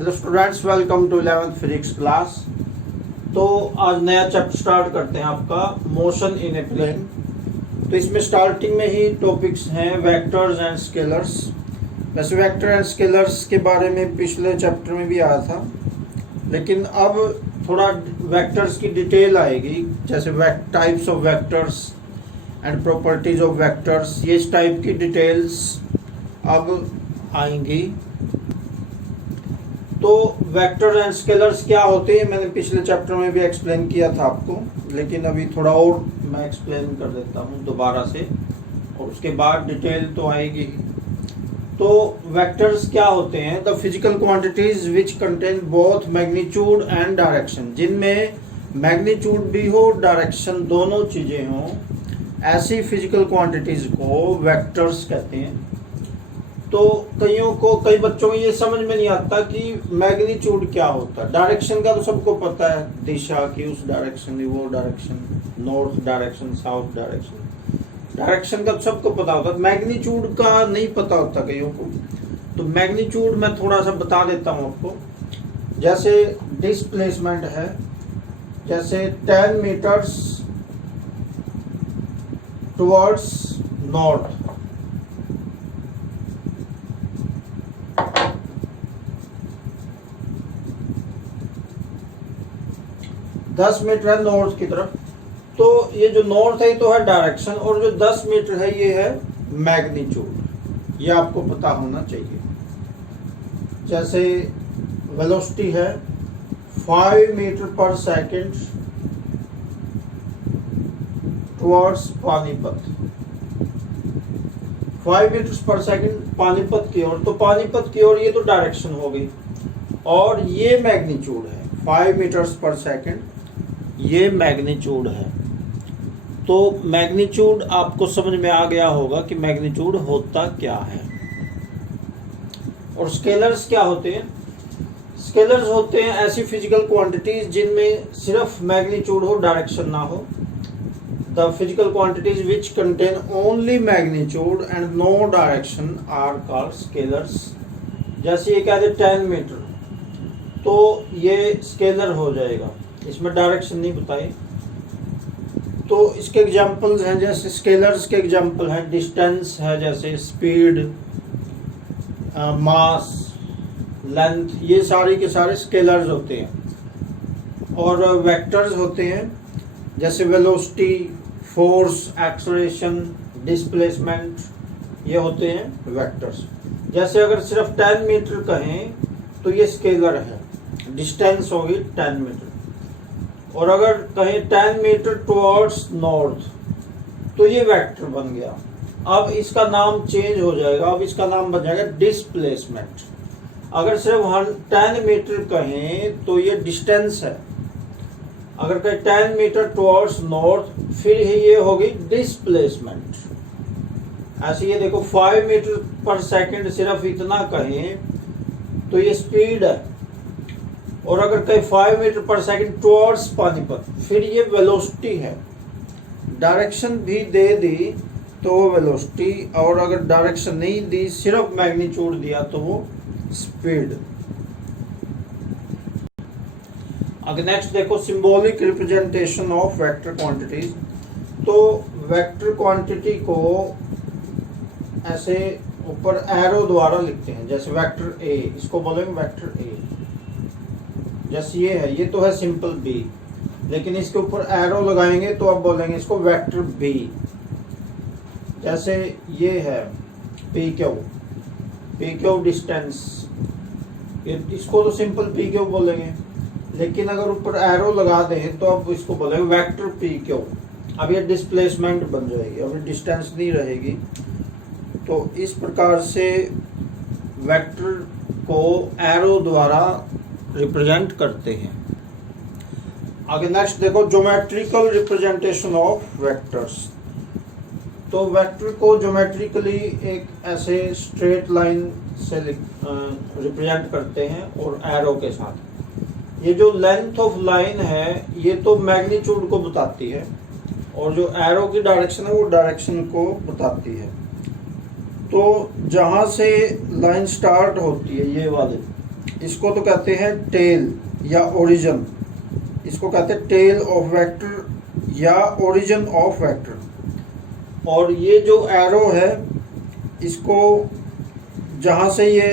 Hello students, welcome to 11th physics class. तो आज नया चैप्टर स्टार्ट करते हैं आपका मोशन इन ए प्लेन। तो इसमें स्टार्टिंग में ही टॉपिक्स हैं वेक्टर्स एंड स्केलर्स। वैसे वेक्टर एंड स्केलर्स के बारे में पिछले चैप्टर में भी आया था, लेकिन अब थोड़ा वेक्टर्स की डिटेल आएगी, जैसे types of vectors and properties of vectors, ये इस टाइप की डिटेल्स अब आएंगी। तो वेक्टर एंड स्केलर्स क्या होते हैं मैंने पिछले चैप्टर में भी एक्सप्लेन किया था आपको, लेकिन अभी थोड़ा और मैं एक्सप्लेन कर देता हूँ दोबारा से, और उसके बाद डिटेल तो आएगी। तो वेक्टर्स क्या होते हैं? The physical quantities which contain both magnitude and direction, जिनमें मैग्नीट्यूड भी हो डायरेक्शन दोनों चीज़ें हों, ऐसी फिजिकल क्वांटिटीज को वेक्टर्स कहते हैं। तो कई बच्चों को ये समझ में नहीं आता कि मैग्नीट्यूड क्या होता है। डायरेक्शन का तो सबको पता है, दिशा की, उस डायरेक्शन, वो direction, north direction, south direction, direction का तो सबको पता होता है। मैग्नीट्यूड का नहीं पता होता कईयों को। तो मैग्नीट्यूड मैं थोड़ा सा बता देता हूँ आपको। जैसे डिस्प्लेसमेंट है, जैसे 10 मीटर्स टुवर्ड्स नॉर्थ, 10 मीटर है नॉर्थ की तरफ। तो ये जो नॉर्थ है तो है डायरेक्शन, और जो 10 मीटर है ये है मैग्नीट्यूड। ये आपको पता होना चाहिए। जैसे वेलोसिटी है 5 मीटर पर सेकंड टुवर्ड्स पानीपत, 5 मीटर पर सेकंड पानीपत की ओर। तो पानीपत की ओर ये तो डायरेक्शन हो गई, और ये मैग्नीट्यूड है 5 मीटर्स पर सेकंड, ये मैग्नीट्यूड है। तो मैग्नीट्यूड आपको समझ में आ गया होगा कि मैग्नीट्यूड होता क्या है। और स्केलर्स क्या होते हैं? स्केलर्स होते हैं ऐसी फिजिकल क्वांटिटीज जिनमें सिर्फ मैग्नीट्यूड हो, डायरेक्शन ना हो। The physical quantities which contain only magnitude and no direction are called scalars. जैसे ये कहते 10 मीटर, तो ये स्केलर हो जाएगा, इसमें डायरेक्शन नहीं बताई। तो इसके एग्जांपल्स हैं, जैसे स्केलर्स के एग्जांपल हैं डिस्टेंस है, जैसे स्पीड, मास, लेंथ, ये सारे के सारे स्केलर्स होते हैं। और वेक्टर्स होते हैं जैसे वेलोसिटी, फोर्स, एक्सेलरेशन, डिस्प्लेसमेंट, ये होते हैं वेक्टर्स। जैसे अगर सिर्फ 10 मीटर कहें तो ये स्केलर है, डिस्टेंस होगी 10 मीटर। और अगर कहें 10 मीटर टुवर्ड्स नॉर्थ, तो ये वेक्टर बन गया। अब इसका नाम चेंज हो जाएगा, अब इसका नाम बन जाएगा डिस्प्लेसमेंट। अगर सिर्फ 10 मीटर कहें तो ये डिस्टेंस है। अगर कहें 10 मीटर टुवर्ड्स नॉर्थ, फिर ये होगी डिस्प्लेसमेंट। ऐसे ये देखो 5 मीटर पर सेकंड सिर्फ इतना कहें तो ये स्पीड है। और अगर कहीं 5 मीटर पर सेकंड टुवर्ड्स पानीपत, फिर ये वेलोसिटी है। डायरेक्शन भी दे दी तो वो वेलोसिटी, और अगर डायरेक्शन नहीं दी, सिर्फ मैग्नीट्यूड दिया, तो वो स्पीड। अगर नेक्स्ट देखो symbolic representation of vector quantities. तो वेक्टर क्वांटिटी को ऐसे ऊपर एरो द्वारा लिखते हैं, जैसे वेक्टर ए, इसको बोलेंगे वेक्टर ए। जैसे ये है, ये तो है सिंपल बी, लेकिन इसके ऊपर एरो लगाएंगे तो अब बोलेंगे इसको वेक्टर बी। जैसे ये है पी क्यू डिस्टेंस, इसको तो सिंपल पी क्यू बोलेंगे, लेकिन अगर ऊपर एरो लगा दें तो अब इसको बोलेंगे वेक्टर पी क्यू। अब ये डिस्प्लेसमेंट बन जाएगी, अब डिस्टेंस नहीं रहेगी। तो इस प्रकार से वेक्टर को एरो द्वारा रिप्रेजेंट करते हैं। आगे नेक्स्ट देखो ज्योमेट्रिकल रिप्रेजेंटेशन ऑफ वेक्टर्स। तो वेक्टर को ज्योमेट्रिकली एक ऐसे स्ट्रेट लाइन से रिप्रेजेंट करते हैं, और एरो के साथ। ये जो लेंथ ऑफ लाइन है ये तो मैग्नीट्यूड को बताती है, और जो एरो की डायरेक्शन है वो डायरेक्शन को बताती है। तो जहाँ से लाइन स्टार्ट होती है, ये वाली, इसको तो कहते हैं टेल या ओरिजिन, इसको कहते हैं टेल ऑफ वेक्टर या ओरिजिन ऑफ वेक्टर। और ये जो एरो है, इसको जहाँ से ये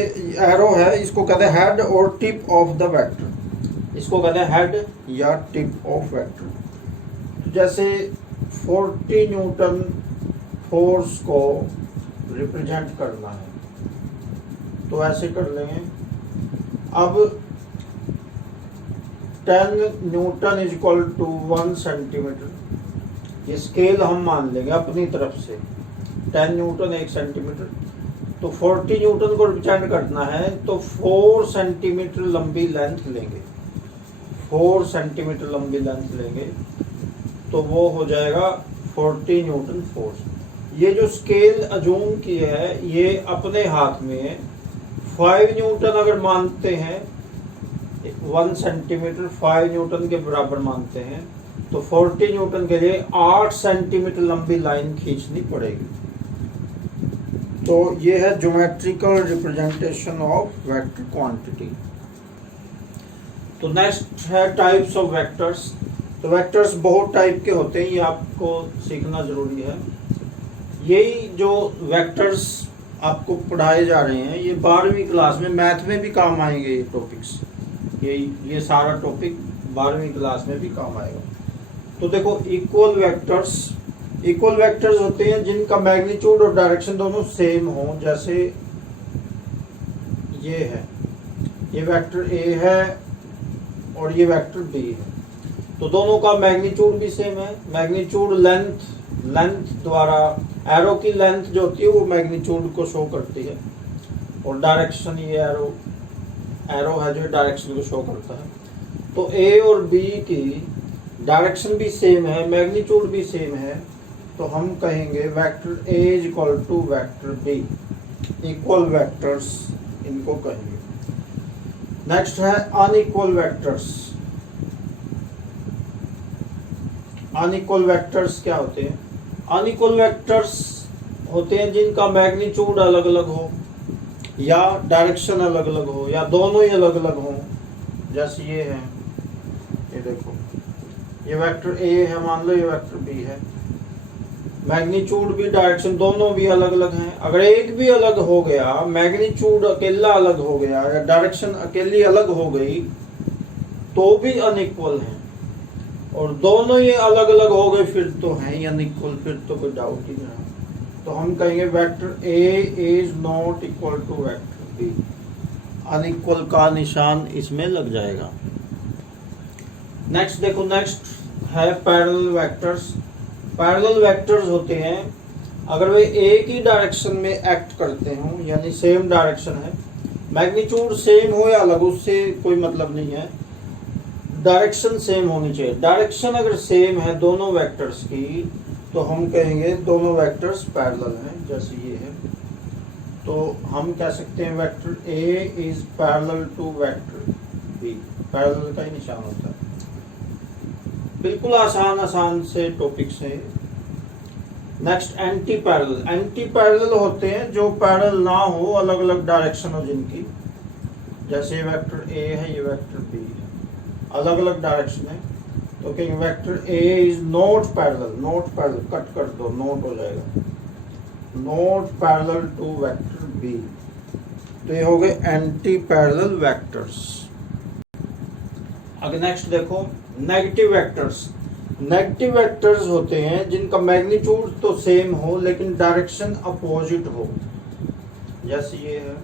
एरो है इसको कहते हैं हेड और टिप ऑफ द वेक्टर, इसको कहते हैं हेड या टिप ऑफ वेक्टर। तो जैसे 40 न्यूटन फोर्स को रिप्रेजेंट करना है तो ऐसे कर लेंगे। अब 10 newton is equal to 1 centimetre, ये स्केल हम मान लेंगे अपनी तरफ से, 10 न्यूटन 1 सेंटीमीटर। तो 40 न्यूटन को रिप्रेजेंट करना है तो 4 सेंटीमीटर लंबी लेंथ लेंगे, 4 सेंटीमीटर लंबी लेंथ लेंगे तो वो हो जाएगा 40 न्यूटन फोर्स। ये जो स्केल अजूम की है ये अपने हाथ में है। 5 न्यूटन अगर मानते हैं, 1 सेंटीमीटर 5 न्यूटन के बराबर मानते हैं तो 40 न्यूटन के लिए 8 सेंटीमीटर लंबी लाइन खींचनी पड़ेगी। तो ये है geometrical representation of vector quantity. तो नेक्स्ट है टाइप्स ऑफ वेक्टर्स। तो वेक्टर्स बहुत टाइप के होते हैं, ये आपको सीखना जरूरी है। यही जो वेक्टर्स आपको पढ़ाए जा रहे हैं ये 12वीं क्लास में मैथ में भी काम आएंगे। ये टॉपिक्स, ये सारा टॉपिक 12वीं क्लास में भी काम आएगा। तो देखो इक्वल वेक्टर्स होते हैं जिनका मैग्नीट्यूड और डायरेक्शन दोनों सेम हो। जैसे ये है, ये वेक्टर ए है और ये वेक्टर बी है, तो दोनों का मैग्नीट्यूड भी सेम है। मैग्नीट्यूड लेंथ द्वारा, एरो की लेंथ जो होती है वो मैग्नीट्यूड को शो करती है, और डायरेक्शन, ये एरो है जो डायरेक्शन को शो करता है। तो ए और बी की डायरेक्शन भी सेम है, मैग्नीट्यूड भी सेम है, तो हम कहेंगे vector A is equal to vector B, equal vectors इनको कहेंगे। नेक्स्ट है अनइक्वल वेक्टर्स। अनइक्वल वेक्टर्स क्या होते हैं? अनइक्वल वेक्टर्स होते हैं जिनका मैग्नीट्यूड अलग अलग हो या डायरेक्शन अलग अलग हो या दोनों ही अलग अलग हो। जैसे ये है, ये देखो, ये वेक्टर ए है, मान लो ये वेक्टर बी है, मैग्नीट्यूड भी डायरेक्शन दोनों भी अलग अलग हैं। अगर एक भी अलग हो गया, मैग्नीट्यूड अकेला अलग हो गया या डायरेक्शन अकेली अलग हो गई, तो भी अनइक्वल है। और दोनों ये अलग अलग हो गए फिर तो है ही अनइक्वल, फिर तो कोई डाउट ही नहीं। तो हम कहेंगे vector A is not equal to vector B, unequal का निशान इसमें लग जाएगा। नेक्स्ट देखो, नेक्स्ट है पैरेलल वेक्टर्स। पैरेलल वेक्टर्स होते हैं अगर वे एक ही डायरेक्शन में एक्ट करते हों, यानी सेम डायरेक्शन है, मैग्नीट्यूड सेम हो या अलग उससे कोई मतलब नहीं है, डायरेक्शन सेम होनी चाहिए। डायरेक्शन अगर सेम है दोनों वेक्टर्स की तो हम कहेंगे दोनों वेक्टर्स पैरेलल हैं। जैसे ये है, तो हम कह सकते हैं vector A is parallel to vector B, parallel का ही निशान होता है। बिल्कुल आसान से टॉपिक्स है। Next anti parallel. Anti parallel होते हैं जो पैरेलल ना हो, अलग अलग डायरेक्शन हो जिनकी। जैसे ये वेक्टर ए है, ये वेक्टर बी है, अलग अलग डायरेक्शन है, तो कहेंगे vector A is not parallel, not parallel, cut कर दो, नॉट हो जाएगा, not parallel to vector B. तो ये हो गए एंटी पैरेलल वेक्टर्स। अगर नेक्स्ट देखो नेगेटिव वेक्टर्स। नेगेटिव वेक्टर्स होते हैं जिनका मैग्नीट्यूड तो सेम हो लेकिन डायरेक्शन अपोजिट हो। जैसे ये है,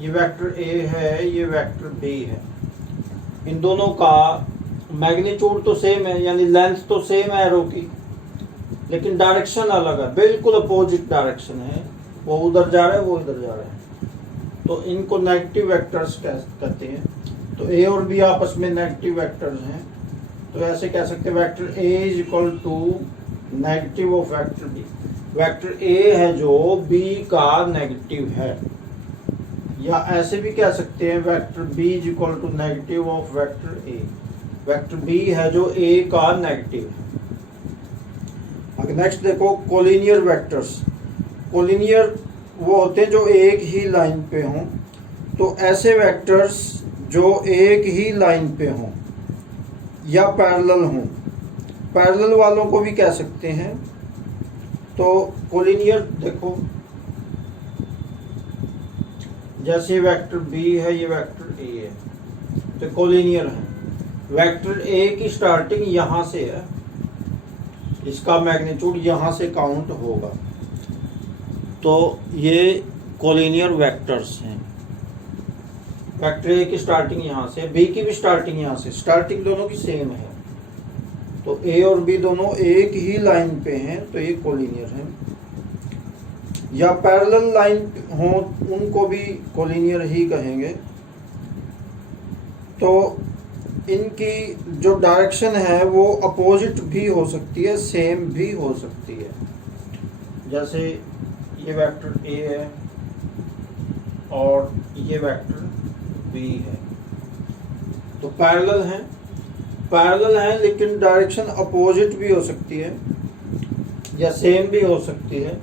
ये वेक्टर ए है, ये वेक्टर बी है, इन दोनों का मैग्नीट्यूड तो सेम है, यानी लेंथ तो सेम है एरो की, लेकिन डायरेक्शन अलग है, बिल्कुल अपोजिट डायरेक्शन है, वो उधर जा रहा है, वो इधर जा रहा है, तो इनको नेगेटिव वेक्टर्स कहते हैं। तो ए और बी आपस में नेगेटिव वेक्टर्स हैं, तो ऐसे कह सकते हैं vector A is equal to negative of vector B. Vector A है जो बी का नेगेटिव है, या ऐसे भी कह सकते हैं vector B is equal to negative of vector A. Vector B है जो ए का नेगेटिव है। नेक्स्ट देखो कोलिनियर वेक्टर्स। कोलिनियर वो होते हैं जो एक ही लाइन पे हों। तो ऐसे वेक्टर्स जो एक ही लाइन पे हों या पैरेलल हों, पैरेलल वालों को भी कह सकते हैं। तो कोलिनियर देखो, जैसे ये वेक्टर बी है, ये वेक्टर ए है, तो कोलिनियर है। वेक्टर ए की स्टार्टिंग यहाँ से है, इसका मैग्नीट्यूड यहाँ से काउंट होगा, तो ये कोलिनियर वेक्टर्स हैं। वेक्टर ए की स्टार्टिंग यहाँ से, बी की भी स्टार्टिंग यहाँ से, स्टार्टिंग दोनों की सेम है, तो ए और बी दोनों एक ही लाइन पे हैं, तो ये कोलिनियर है। या पैरेलल लाइन हो, उनको भी कोलिनियर ही कहेंगे। तो इनकी जो डायरेक्शन है वो अपोजिट भी हो सकती है, सेम भी हो सकती है। जैसे ये वेक्टर ए है और ये वेक्टर बी है, तो पैरेलल हैं लेकिन डायरेक्शन अपोजिट भी हो सकती है या सेम भी हो सकती है,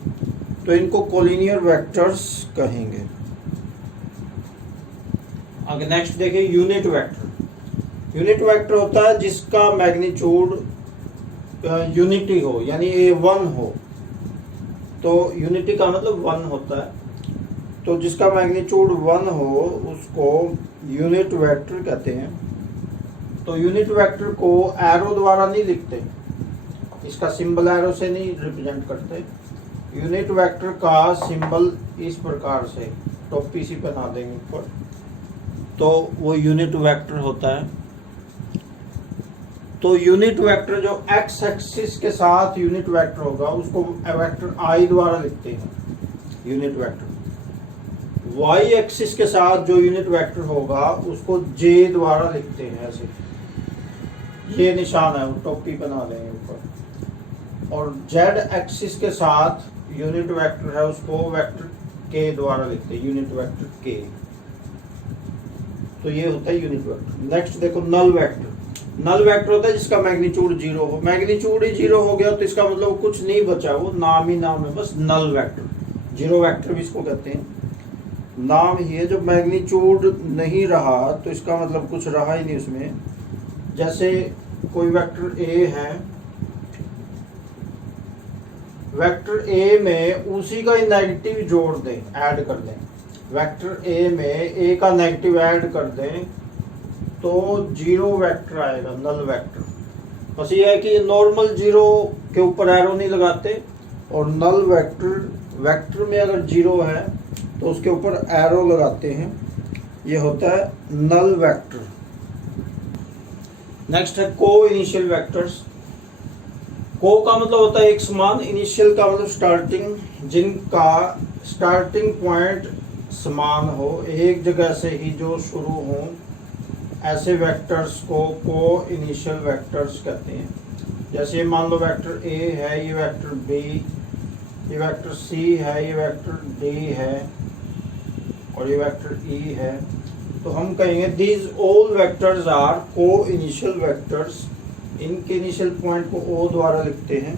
तो इनको कोलिनियर वेक्टर्स कहेंगे। आगे नेक्स्ट देखिए यूनिट वेक्टर। यूनिट वेक्टर होता है जिसका मैग्नीट्यूड यूनिटी हो, यानी ए 1 हो। तो यूनिटी का मतलब 1 होता है, तो जिसका मैग्नीट्यूड 1 हो उसको यूनिट वेक्टर कहते हैं। तो यूनिट वेक्टर को एरो द्वारा नहीं लिखते, इसका सिंबल एरो से नहीं रिप्रेजेंट करते। यूनिट वेक्टर का सिंबल इस प्रकार से टोपी सी बना देंगे ऊपर, तो वो यूनिट वेक्टर होता है। तो यूनिट वेक्टर जो एक्स एक्सिस के साथ यूनिट वेक्टर होगा उसको वेक्टर आई द्वारा लिखते हैं यूनिट वेक्टर। वाई एक्सिस के साथ जो यूनिट वेक्टर होगा उसको जे द्वारा लिखते हैं, ऐसे ये निशान है, वो टोपी बना देंगे ऊपर। और जेड एक्सिस के साथ यूनिट वेक्टर है उसको वेक्टर के द्वारा लिखते हैं, यूनिट वेक्टर के। तो ये होता है यूनिट वेक्टर। नेक्स्ट देखो नल वेक्टर। नल वेक्टर होता है जिसका मैग्नीट्यूड 0 हो। मैग्नीट्यूड ही 0 हो गया तो इसका मतलब कुछ नहीं बचा, वो नाम ही नाम है बस, नल वेक्टर। जीरो वेक्टर भी इसको कहते हैं, नाम ही है। जब मैग्नीट्यूड नहीं रहा तो इसका मतलब कुछ रहा ही नहीं उसमें। जैसे कोई वेक्टर ए है, वेक्टर ए में उसी का ही नेगेटिव जोड़ दें, ऐड कर दें। वेक्टर ए में ए का नेगेटिव ऐड कर दें तो 0 वेक्टर आएगा, नल वेक्टर। बस ये है कि नॉर्मल 0 के ऊपर एरो नहीं लगाते, और नल वेक्टर में अगर 0 है तो उसके ऊपर एरो लगाते हैं, ये होता है नल वेक्टर। नेक्स्ट है को इनिशियल वेक्टर्स। को का मतलब होता है एक समान, इनिशियल का मतलब स्टार्टिंग, जिनका स्टार्टिंग पॉइंट समान हो, एक जगह से ही जो शुरू हो, ऐसे वेक्टर्स को इनिशियल वेक्टर्स कहते हैं। जैसे मान लो वेक्टर ए है, ये वेक्टर बी, ये वेक्टर सी है, ये वेक्टर डी है और ये वेक्टर ई है, तो हम कहेंगे दीज ऑल वेक्टर्स आर को इनिशियल वेक्टर्स। इनके इनिशियल पॉइंट को ओ द्वारा लिखते हैं,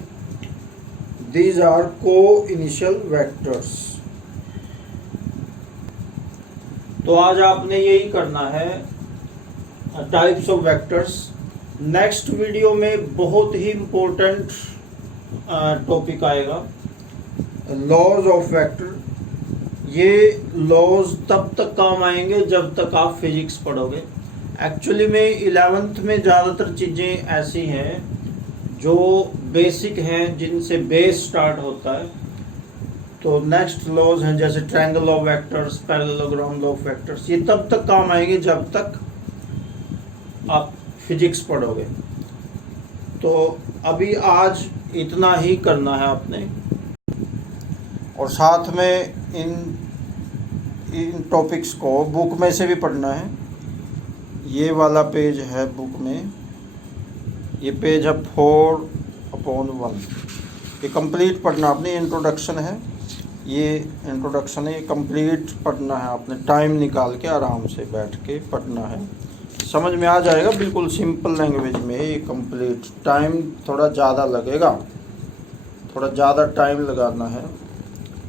दीज आर को इनिशियल वेक्टर्स। तो आज आपने यही करना है, types of vectors. Next video में बहुत ही इम्पोर्टेंट टॉपिक आएगा, लॉज ऑफ वेक्टर। ये लॉज तब तक काम आएंगे जब तक आप फिजिक्स पढ़ोगे। एक्चुअली में 11th में ज़्यादातर चीज़ें ऐसी हैं जो बेसिक हैं, जिनसे बेस स्टार्ट होता है। तो नेक्स्ट लॉज हैं जैसे triangle of vectors, parallelogram law of vectors, ये तब तक काम आएंगे जब तक आप फिजिक्स पढ़ोगे। तो अभी आज इतना ही करना है आपने, और साथ में इन टॉपिक्स को बुक में से भी पढ़ना है। ये वाला पेज है बुक में, ये पेज है 4/1। ये कंप्लीट पढ़ना आपने, इंट्रोडक्शन है, ये इंट्रोडक्शन है, ये कंप्लीट पढ़ना है आपने, टाइम निकाल के आराम से बैठ के पढ़ना है, समझ में आ जाएगा। बिल्कुल सिंपल लैंग्वेज में ये कंप्लीट। टाइम थोड़ा ज़्यादा लगेगा, थोड़ा ज़्यादा टाइम लगाना है,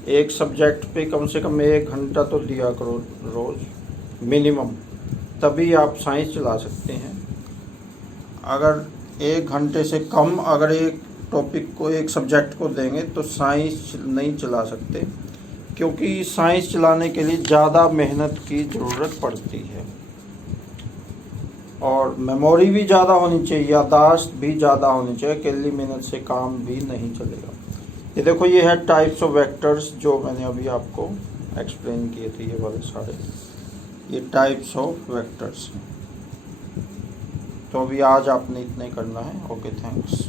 एक सब्जेक्ट पे कम से कम 1 घंटा तो दिया करो रोज़ मिनिमम, तभी आप साइंस चला सकते हैं। अगर 1 घंटे से कम अगर एक टॉपिक को, एक सब्जेक्ट को देंगे तो साइंस नहीं चला सकते, क्योंकि साइंस चलाने के लिए ज़्यादा मेहनत की ज़रूरत पड़ती है और मेमोरी भी ज़्यादा होनी चाहिए, यादाश्त भी ज़्यादा होनी चाहिए। अकेली मेहनत से काम भी नहीं चलेगा। ये देखो, ये है टाइप्स ऑफ वेक्टर्स जो मैंने अभी आपको एक्सप्लेन किए थे, ये वाले सारे, ये टाइप्स ऑफ वेक्टर्स हैं। तो अभी आज आपने इतना ही करना है। Okay, thanks.